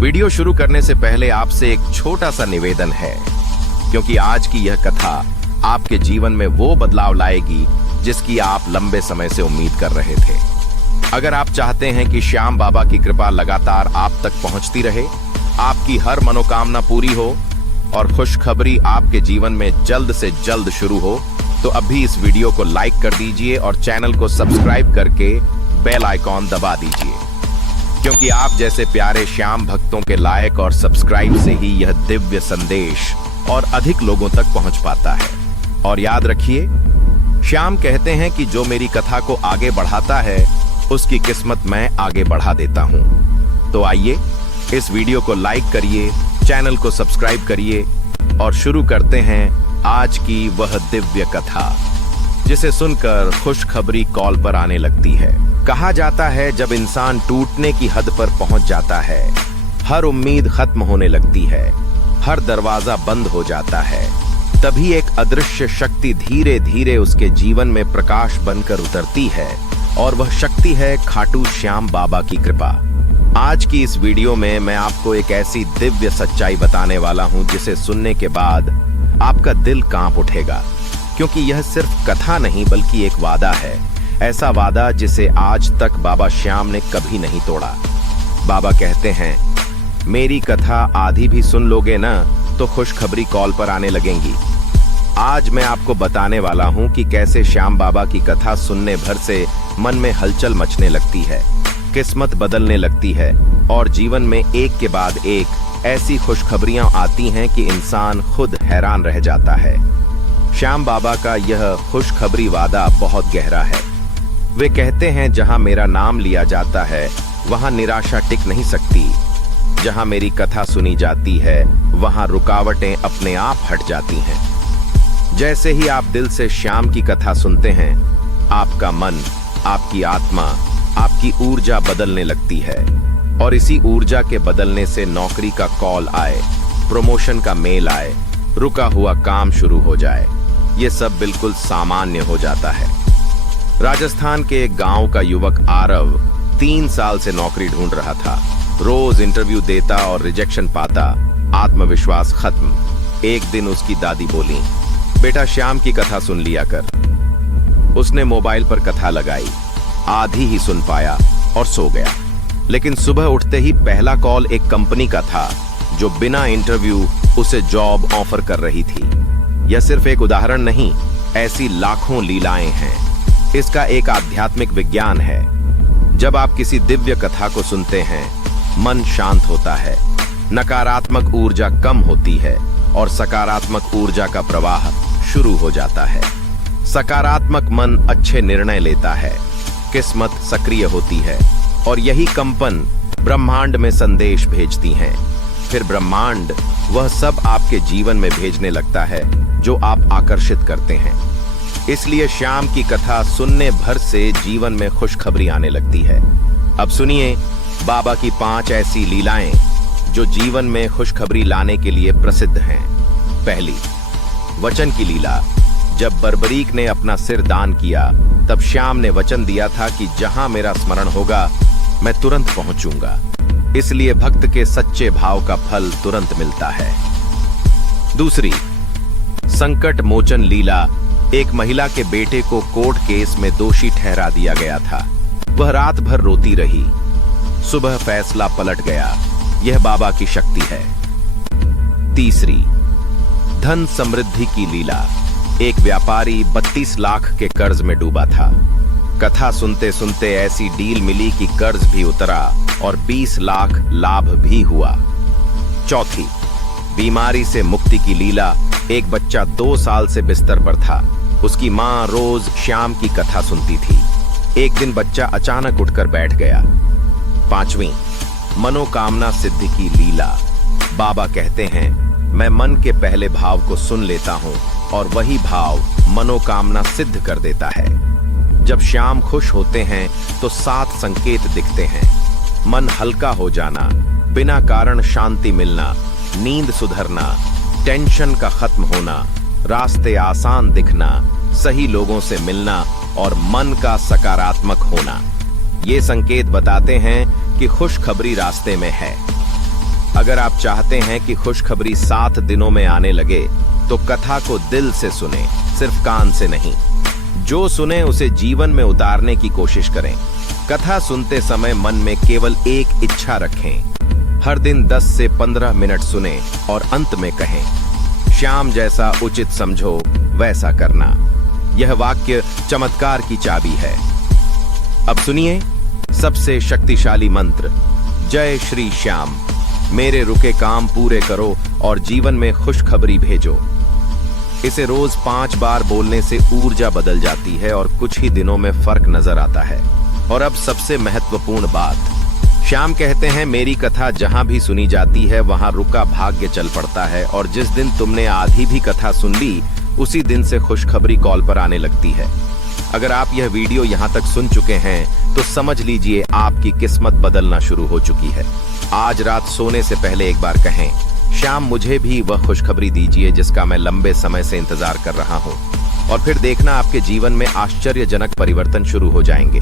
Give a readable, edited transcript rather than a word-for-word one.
Video शुरू करने से पहले आपसे एक छोटा सा निवेदन है, क्योंकि आज की यह कथा आपके जीवन में वो बदलाव लाएगी जिसकी आप लंबे समय से उम्मीद कर रहे थे। अगर आप चाहते हैं कि श्याम बाबा की कृपा लगातार आप तक पहुंचती रहे, आपकी हर मनोकामना पूरी हो और खुशखबरी आपके जीवन में जल्द से जल्द शुरू हो, तो अभी इस वीडियो को लाइक कर दीजिए और चैनल को सब्सक्राइब करके बेल आइकॉन दबा दीजिए, क्योंकि आप जैसे प्यारे श्याम भक्तों के लाइक और सब्सक्राइब से ही यह दिव्य संदेश और अधिक लोगों तक पहुंच पाता है। और याद रखिए, श्याम कहते हैं कि जो मेरी कथा को आगे बढ़ाता है उसकी किस्मत मैं आगे बढ़ा देता हूं। तो आइए इस वीडियो को लाइक करिए, चैनल को सब्सक्राइब करिए और शुरू करते हैं आज की वह दिव्य कथा, जिसे सुनकर खुशखबरी कॉल पर आने लगती है। कहा जाता है, जब इंसान टूटने की हद पर पहुंच जाता है, हर उम्मीद खत्म होने लगती है, हर दरवाजा बंद हो जाता है, तभी एक अदृश्य शक्ति धीरे धीरे उसके जीवन में प्रकाश बनकर उतरती है, और वह शक्ति है खाटू श्याम बाबा की कृपा। आज की इस वीडियो में मैं आपको एक ऐसी दिव्य सच्चाई बताने वाला हूं जिसे सुनने के बाद आपका दिल कांप उठेगा, क्योंकि यह सिर्फ कथा नहीं बल्कि एक वादा है। ऐसा वादा जिसे आज तक बाबा श्याम ने कभी नहीं तोड़ा। बाबा कहते हैं, मेरी कथा आधी भी सुन लोगे ना तो खुशखबरी कॉल पर आने लगेंगी। आज मैं आपको बताने वाला हूं कि कैसे श्याम बाबा की कथा सुनने भर से मन में हलचल मचने लगती है, किस्मत बदलने लगती है और जीवन में एक के बाद एक ऐसी खुशखबरियां आती हैं कि इंसान खुद हैरान रह जाता है। श्याम बाबा का यह खुशखबरी वादा बहुत गहरा है। वे कहते हैं, जहां मेरा नाम लिया जाता है वहां निराशा टिक नहीं सकती। जहां मेरी कथा सुनी जाती है वहां रुकावटें अपने आप हट जाती हैं। जैसे ही आप दिल से श्याम की कथा सुनते हैं, आपका मन, आपकी आत्मा, आपकी ऊर्जा बदलने लगती है, और इसी ऊर्जा के बदलने से नौकरी का कॉल आए, प्रमोशन का मेल आए, रुका हुआ काम शुरू हो जाए, ये सब बिल्कुल सामान्य हो जाता है। राजस्थान के एक गांव का युवक आरव 3 साल से नौकरी ढूंढ रहा था। रोज इंटरव्यू देता और रिजेक्शन पाता, आत्मविश्वास खत्म। एक दिन उसकी दादी बोली, बेटा श्याम की कथा सुन लिया कर। उसने मोबाइल पर कथा लगाई, आधी ही सुन पाया और सो गया। लेकिन सुबह उठते ही पहला कॉल एक कंपनी का था जो बिना इंटरव्यू उसे जॉब ऑफर कर रही थी। यह सिर्फ एक उदाहरण नहीं, ऐसी लाखों लीलाएं हैं। इसका एक आध्यात्मिक विज्ञान है। जब आप किसी दिव्य कथा को सुनते हैं, मन शांत होता है, नकारात्मक ऊर्जा कम होती है और सकारात्मक ऊर्जा का प्रवाह शुरू हो जाता है। सकारात्मक मन अच्छे निर्णय लेता है, किस्मत सक्रिय होती है और यही कंपन ब्रह्मांड में संदेश भेजती हैं। फिर ब्रह्मांड वह सब आपके जीवन में भेजने लगता है जो आप आकर्षित करते हैं। इसलिए श्याम की कथा सुनने भर से जीवन में खुशखबरी आने लगती है। अब सुनिए बाबा की 5 ऐसी लीलाएं जो जीवन में खुशखबरी लाने के लिए प्रसिद्ध हैं। पहली, वचन की लीला। जब बर्बरीक ने अपना सिर दान किया, तब श्याम ने वचन दिया था कि जहां मेरा स्मरण होगा मैं तुरंत पहुंचूंगा। इसलिए भक्त के सच्चे भाव का फल तुरंत मिलता है। दूसरी, संकट मोचन लीला। एक महिला के बेटे को कोर्ट केस में दोषी ठहरा दिया गया था। वह रात भर रोती रही। सुबह फैसला पलट गया। यह बाबा की शक्ति है। तीसरी, धन समृद्धि की लीला। एक व्यापारी 32 लाख के कर्ज में डूबा था। कथा सुनते सुनते ऐसी डील मिली कि कर्ज भी उतरा और 20 लाख लाभ भी हुआ। चौथी, बीमारी से मुक्ति की लीला। एक बच्चा 2 साल से बिस्तर पर था। उसकी मां रोज श्याम की कथा सुनती थी। एक दिन बच्चा अचानक उठकर बैठ गया। पांचवी, मनोकामना सिद्धि की लीला। बाबा कहते हैं, मैं मन के पहले भाव को सुन लेता हूं और वही भाव मनोकामना सिद्ध कर देता है। जब श्याम खुश होते हैं तो 7 संकेत दिखते हैं। मन हल्का हो जाना, बिना कारण शांति मिलना, नींद सुधरना, टेंशन का खत्म होना, रास्ते आसान दिखना, सही लोगों से मिलना और मन का सकारात्मक होना। ये संकेत बताते हैं कि खुशखबरी रास्ते में है। अगर आप चाहते हैं कि खुशखबरी 7 दिनों में आने लगे तो कथा को दिल से सुने, सिर्फ कान से नहीं। जो सुने उसे जीवन में उतारने की कोशिश करें। कथा सुनते समय मन में केवल एक इच्छा रखें, हर दिन 10 से 15 मिनट सुने और अंत में कहें, श्याम जैसा उचित समझो वैसा करना। यह वाक्य चमत्कार की चाबी है। अब सुनिए सबसे शक्तिशाली मंत्र, जय श्री श्याम। मेरे रुके काम पूरे करो और जीवन में खुशखबरी भेजो। इसे रोज 5 बार बोलने से ऊर्जा बदल जाती है और कुछ ही दिनों में फर्क नजर आता है। और अब सबसे महत्वपूर्ण बात, श्याम कहते हैं मेरी कथा जहां भी सुनी जाती है वहां रुका भाग्य चल पड़ता है, और जिस दिन तुमने आधी भी कथा सुन ली उसी दिन से खुशखबरी कॉल पर आने लगती है। अगर आप यह वीडियो यहां तक सुन चुके हैं तो समझ लीजिए आपकी किस्मत बदलना शुरू हो चुकी है। आज रात सोने से पहले एक बार कहें, श्याम मुझे भी वह खुशखबरी दीजिए जिसका मैं लंबे समय से इंतजार कर रहा हूं, और फिर देखना आपके जीवन में आश्चर्यजनक परिवर्तन शुरू हो जाएंगे।